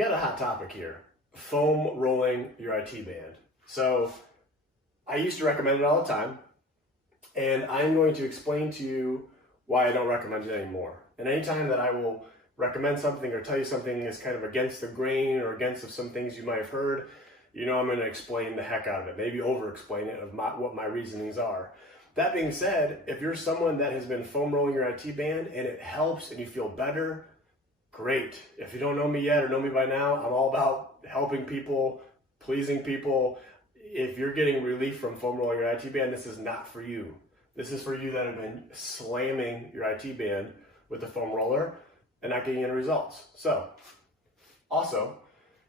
got a hot topic here, foam rolling your IT band. So I used to recommend it all the time, and I'm going to explain to you why I don't recommend it anymore. And anytime that I will recommend something or tell you something is kind of against the grain or against of some things you might have heard, you know I'm going to explain the heck out of it, maybe over-explain it of what my reasonings are. That being said, if you're someone that has been foam rolling your IT band and it helps and you feel better, great. If you don't know me yet or know me by now, I'm all about helping people, pleasing people. If you're getting relief from foam rolling your IT band, this is not for you. This is for you that have been slamming your IT band with the foam roller and not getting any results. So, also,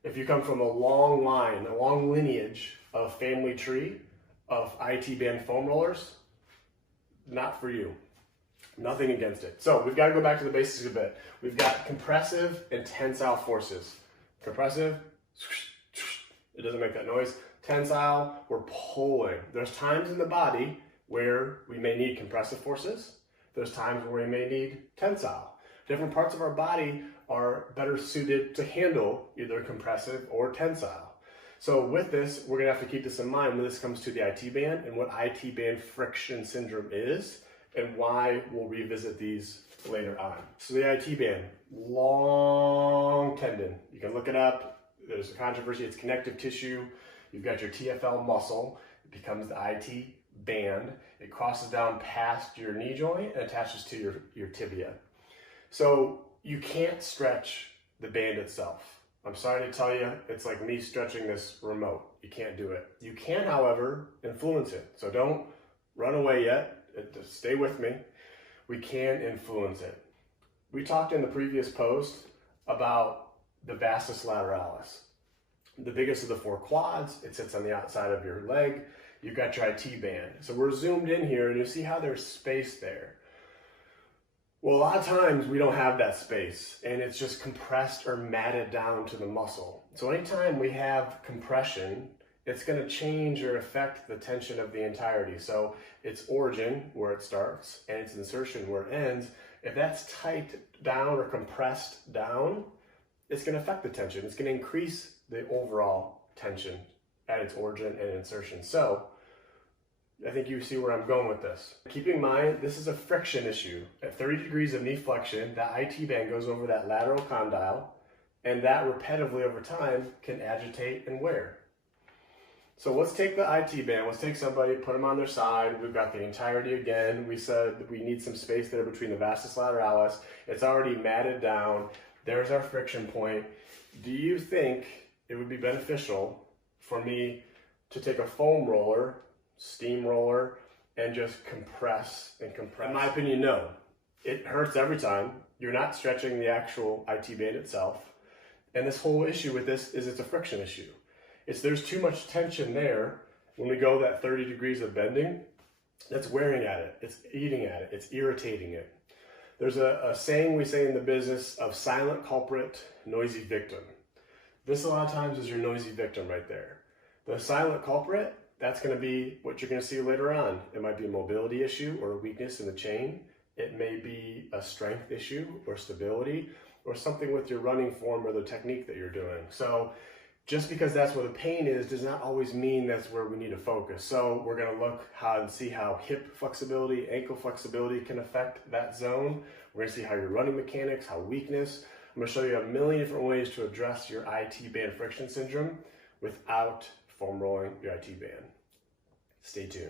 if you come from a long line, a long lineage of family tree of IT band foam rollers, not for you. Nothing against it. So we've got to go back to the basics a bit. We've got compressive and tensile forces. Compressive, it doesn't make that noise. Tensile, we're pulling. There's times in the body where we may need compressive forces. There's times where we may need tensile. Different parts of our body are better suited to handle either compressive or tensile. So with this, we're gonna have to keep this in mind when this comes to the IT band and what IT band friction syndrome is and why we'll revisit these later on. So the IT band, long tendon. You can look it up. There's a controversy, it's connective tissue. You've got your TFL muscle, it becomes the IT band. It crosses down past your knee joint and attaches to your tibia. So you can't stretch the band itself. I'm sorry to tell you, it's like me stretching this remote. You can't do it. You can, however, influence it. So don't run away yet. Just stay with me. We can influence it. We talked in the previous post about the vastus lateralis. The biggest of the four quads, it sits on the outside of your leg. You've got your IT band. So we're zoomed in here and you see how there's space there. Well, a lot of times we don't have that space and it's just compressed or matted down to the muscle. So anytime we have compression, it's going to change or affect the tension of the entirety. So its origin, where it starts, and its insertion, where it ends, if that's tight down or compressed down, it's going to affect the tension. It's going to increase the overall tension at its origin and insertion. So I think you see where I'm going with this. Keep in mind, this is a friction issue. At 30 degrees of knee flexion, that IT band goes over that lateral condyle, and that repetitively over time can agitate and wear. So let's take the IT band, let's take somebody, put them on their side. We've got the entirety again. We said we need some space there between the vastus lateralis. It's already matted down. There's our friction point. Do you think it would be beneficial for me to take a foam roller, steam roller, and just compress and compress? In my opinion, no. It hurts every time. You're not stretching the actual IT band itself. And this whole issue with this is it's a friction issue. There's too much tension there when we go that 30 degrees of bending. That's wearing at it. It's eating at it. It's irritating it. There's a saying we say in the business of silent culprit, noisy victim. This a lot of times is your noisy victim right there. The silent culprit, that's going to be what you're going to see later on. It might be a mobility issue or a weakness in the chain. It may be a strength issue or stability or something with your running form or the technique that you're doing. So just because that's where the pain is does not always mean that's where we need to focus. So we're going to look and see how hip flexibility, ankle flexibility can affect that zone. We're going to see how your running mechanics, how weakness. I'm going to show you a million different ways to address your IT band friction syndrome without foam rolling your IT band. Stay tuned.